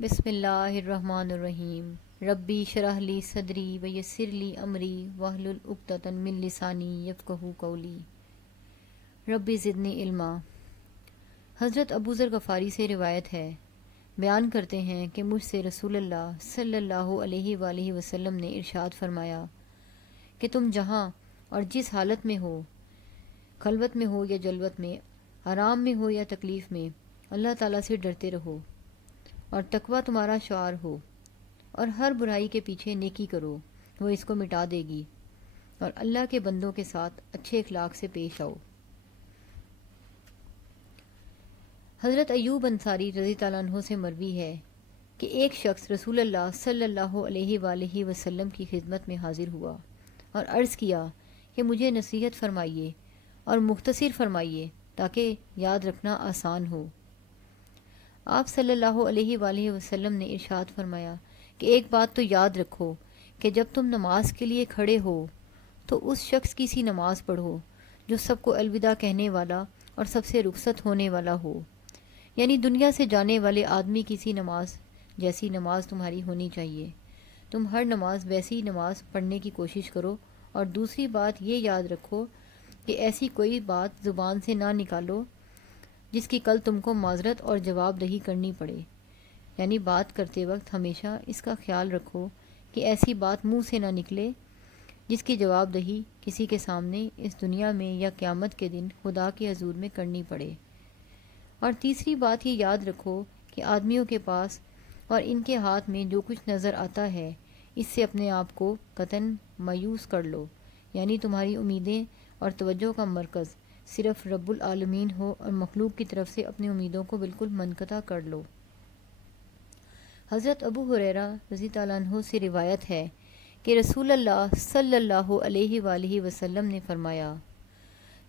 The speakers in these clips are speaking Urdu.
بسم اللہ الرحمن الرحیم۔ ربی شرح لی صدری ویسر لی امری واحلل عقدۃ من لسانی یفقہوا قولی۔ ربی زدنی علما۔ حضرت ابو ذر غفاری سے روایت ہے، بیان کرتے ہیں کہ مجھ سے رسول اللہ صلی اللہ علیہ وآلہ وسلم نے ارشاد فرمایا کہ تم جہاں اور جس حالت میں ہو، خلوت میں ہو یا جلوت میں، آرام میں ہو یا تکلیف میں، اللہ تعالیٰ سے ڈرتے رہو اور تقویٰ تمہارا شعار ہو، اور ہر برائی کے پیچھے نیکی کرو، وہ اس کو مٹا دے گی، اور اللہ کے بندوں کے ساتھ اچھے اخلاق سے پیش آؤ۔ حضرت ایوب انصاری رضی اللہ عنہ سے مروی ہے کہ ایک شخص رسول اللہ صلی اللہ علیہ وآلہ وسلم کی خدمت میں حاضر ہوا اور عرض کیا کہ مجھے نصیحت فرمائیے اور مختصر فرمائیے تاکہ یاد رکھنا آسان ہو۔ آپ صلی اللہ علیہ وآلہ وسلم نے ارشاد فرمایا کہ ایک بات تو یاد رکھو کہ جب تم نماز کے لیے کھڑے ہو تو اس شخص کی سی نماز پڑھو جو سب کو الوداع کہنے والا اور سب سے رخصت ہونے والا ہو، یعنی دنیا سے جانے والے آدمی کی سی نماز جیسی نماز تمہاری ہونی چاہیے۔ تم ہر نماز ویسی نماز پڑھنے کی کوشش کرو، اور دوسری بات یہ یاد رکھو کہ ایسی کوئی بات زبان سے نہ نکالو جس کی کل تم کو معذرت اور جواب دہی کرنی پڑے، یعنی بات کرتے وقت ہمیشہ اس کا خیال رکھو کہ ایسی بات منہ سے نہ نکلے جس کی جواب دہی کسی کے سامنے اس دنیا میں یا قیامت کے دن خدا کے حضور میں کرنی پڑے۔ اور تیسری بات یہ یاد رکھو کہ آدمیوں کے پاس اور ان کے ہاتھ میں جو کچھ نظر آتا ہے اس سے اپنے آپ کو قطعاً مایوس کر لو، یعنی تمہاری امیدیں اور توجہ کا مرکز صرف رب العالمین ہو، اور مخلوق کی طرف سے اپنی امیدوں کو بالکل منقطع کر لو۔ حضرت ابو ہریرہ رضی اللہ عنہ سے روایت ہے کہ رسول اللہ صلی اللہ علیہ وآلہ وسلم نے فرمایا،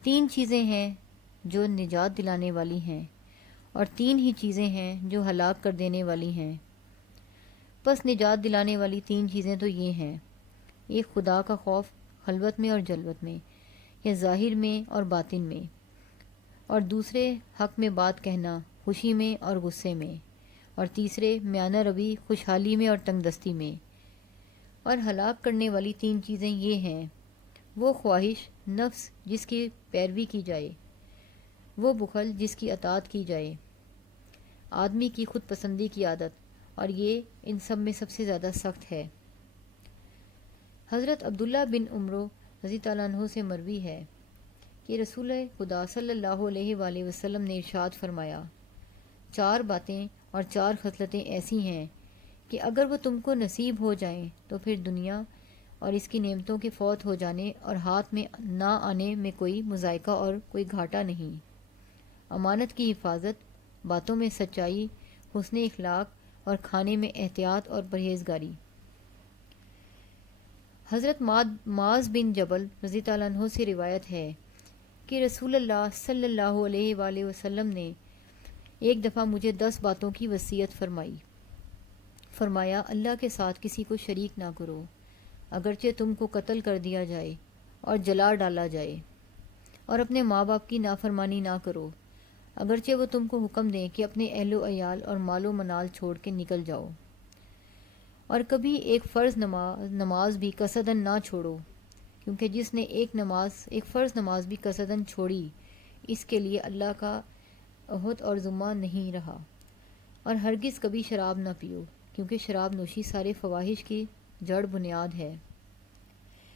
تین چیزیں ہیں جو نجات دلانے والی ہیں، اور تین ہی چیزیں ہیں جو ہلاک کر دینے والی ہیں۔ پس نجات دلانے والی تین چیزیں تو یہ ہیں: ایک خدا کا خوف خلوت میں اور جلوت میں، یا ظاہر میں اور باطن میں، اور دوسرے حق میں بات کہنا خوشی میں اور غصے میں، اور تیسرے میانہ روی خوشحالی میں اور تنگ دستی میں۔ اور ہلاک کرنے والی تین چیزیں یہ ہیں: وہ خواہش نفس جس کی پیروی کی جائے، وہ بخل جس کی اطاعت کی جائے، آدمی کی خود پسندی کی عادت، اور یہ ان سب میں سب سے زیادہ سخت ہے۔ حضرت عبداللہ بن عمرو رضی اللہ عنہ سے مروی ہے کہ رسول خدا صلی اللہ علیہ وآلہ وسلم نے ارشاد فرمایا، چار باتیں اور چار خصلتیں ایسی ہیں کہ اگر وہ تم کو نصیب ہو جائیں تو پھر دنیا اور اس کی نعمتوں کے فوت ہو جانے اور ہاتھ میں نہ آنے میں کوئی مذائقہ اور کوئی گھاٹا نہیں: امانت کی حفاظت، باتوں میں سچائی، حسن اخلاق، اور کھانے میں احتیاط اور پرہیزگاری۔ حضرت معاذ بن جبل رضی اللہ عنہ سے روایت ہے کہ رسول اللہ صلی اللہ علیہ وآلہ وسلم نے ایک دفعہ مجھے 10 باتوں کی وصیت فرمایا، اللہ کے ساتھ کسی کو شریک نہ کرو، اگرچہ تم کو قتل کر دیا جائے اور جلا ڈالا جائے، اور اپنے ماں باپ کی نافرمانی نہ کرو، اگرچہ وہ تم کو حکم دیں کہ اپنے اہل و عیال اور مال و منال چھوڑ کے نکل جاؤ، اور کبھی ایک فرض نماز بھی قصداً نہ چھوڑو، کیونکہ جس نے ایک فرض نماز بھی قصداً چھوڑی اس کے لیے اللہ کا عہد اور ذمہ نہیں رہا۔ اور ہرگز کبھی شراب نہ پیو، کیونکہ شراب نوشی سارے فواحش کی جڑ بنیاد ہے۔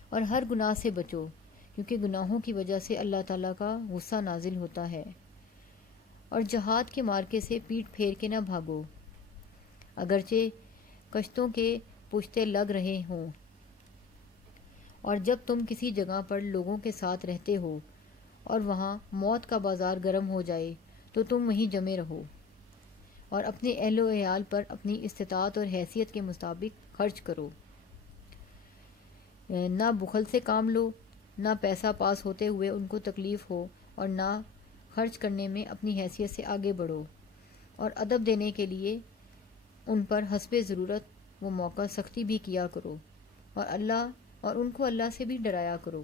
اور ہر گناہ سے بچو، کیونکہ گناہوں کی وجہ سے اللہ تعالیٰ کا غصہ نازل ہوتا ہے۔ اور جہاد کے مارکے سے پیٹھ پھیر کے نہ بھاگو، اگرچہ کشتوں کے پشتے لگ رہے ہوں، اور جب تم کسی جگہ پر لوگوں کے ساتھ رہتے ہو اور وہاں موت کا بازار گرم ہو جائے تو تم وہیں جمے رہو، اور اپنے اہل و عیال پر اپنی استطاعت اور حیثیت کے مطابق خرچ کرو۔ نہ بخل سے کام لو، نہ پیسہ پاس ہوتے ہوئے ان کو تکلیف ہو، اور نہ خرچ کرنے میں اپنی حیثیت سے آگے بڑھو، اور ادب دینے کے لیے ان پر حسب ضرورت وہ موقع سختی بھی کیا کرو، اور ان کو اللہ سے بھی ڈرایا کرو۔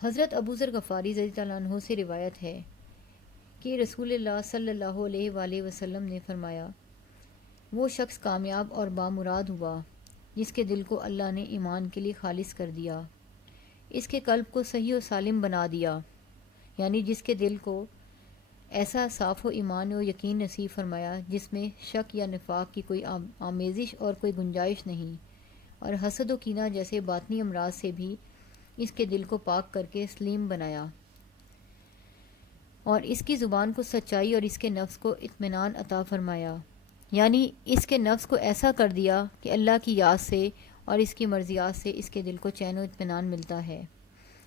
حضرت ابو ذر غفاری رضی اللہ عنہ سے روایت ہے کہ رسول اللہ صلی اللہ علیہ وآلہ وسلم نے فرمایا، وہ شخص کامیاب اور بامراد ہوا جس کے دل کو اللہ نے ایمان کے لیے خالص کر دیا، اس کے قلب کو صحیح و سالم بنا دیا، یعنی جس کے دل کو ایسا صاف و ایمان و یقین نصیب فرمایا جس میں شک یا نفاق کی کوئی آمیزش اور کوئی گنجائش نہیں، اور حسد و کینہ جیسے باطنی امراض سے بھی اس کے دل کو پاک کر کے سلیم بنایا، اور اس کی زبان کو سچائی اور اس کے نفس کو اطمینان عطا فرمایا، یعنی اس کے نفس کو ایسا کر دیا کہ اللہ کی یاد سے اور اس کی مرضیات سے اس کے دل کو چین و اطمینان ملتا ہے،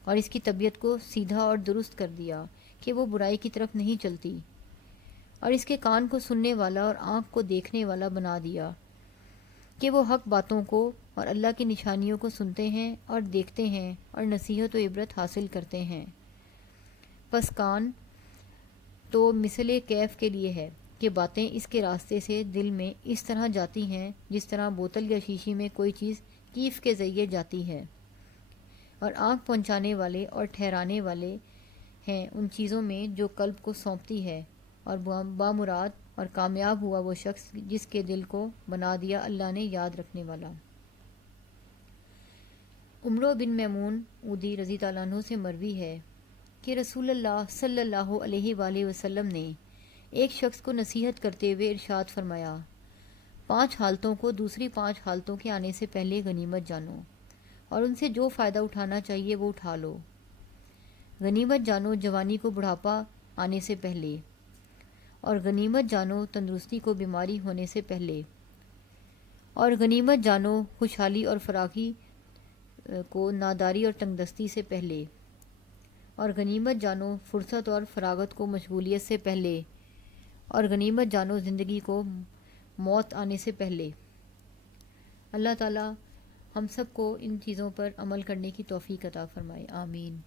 اور اس کی طبیعت کو سیدھا اور درست کر دیا کہ وہ برائی کی طرف نہیں چلتی، اور اس کے کان کو سننے والا اور آنکھ کو دیکھنے والا بنا دیا کہ وہ حق باتوں کو اور اللہ کی نشانیوں کو سنتے ہیں اور دیکھتے ہیں اور نصیحت و عبرت حاصل کرتے ہیں۔ پس کان تو مثل کیف کے لیے ہے کہ باتیں اس کے راستے سے دل میں اس طرح جاتی ہیں جس طرح بوتل یا شیشی میں کوئی چیز کیف کے ذریعے جاتی ہے، اور آنکھ پہنچانے والے اور ٹھہرانے والے ہیں ان چیزوں میں جو قلب کو سونپتی ہے، اور بامراد اور کامیاب ہوا وہ شخص جس کے دل کو بنا دیا اللہ نے یاد رکھنے والا۔ عمرو بن میمون عودی رضی اللہ عنہ سے مروی ہے کہ رسول اللہ صلی اللہ علیہ وآلہ وسلم نے ایک شخص کو نصیحت کرتے ہوئے ارشاد فرمایا، 5 حالتوں کو دوسری 5 حالتوں کے آنے سے پہلے غنیمت جانو، اور ان سے جو فائدہ اٹھانا چاہیے وہ اٹھا لو۔ غنیمت جانو جوانی کو بڑھاپا آنے سے پہلے، اور غنیمت جانو تندرستی کو بیماری ہونے سے پہلے، اور غنیمت جانو خوشحالی اور فراخی کو ناداری اور تنگ دستی سے پہلے، اور غنیمت جانو فرصت اور فراغت کو مشغولیت سے پہلے، اور غنیمت جانو زندگی کو موت آنے سے پہلے۔ اللہ تعالی ہم سب کو ان چیزوں پر عمل کرنے کی توفیق عطا فرمائے، آمین۔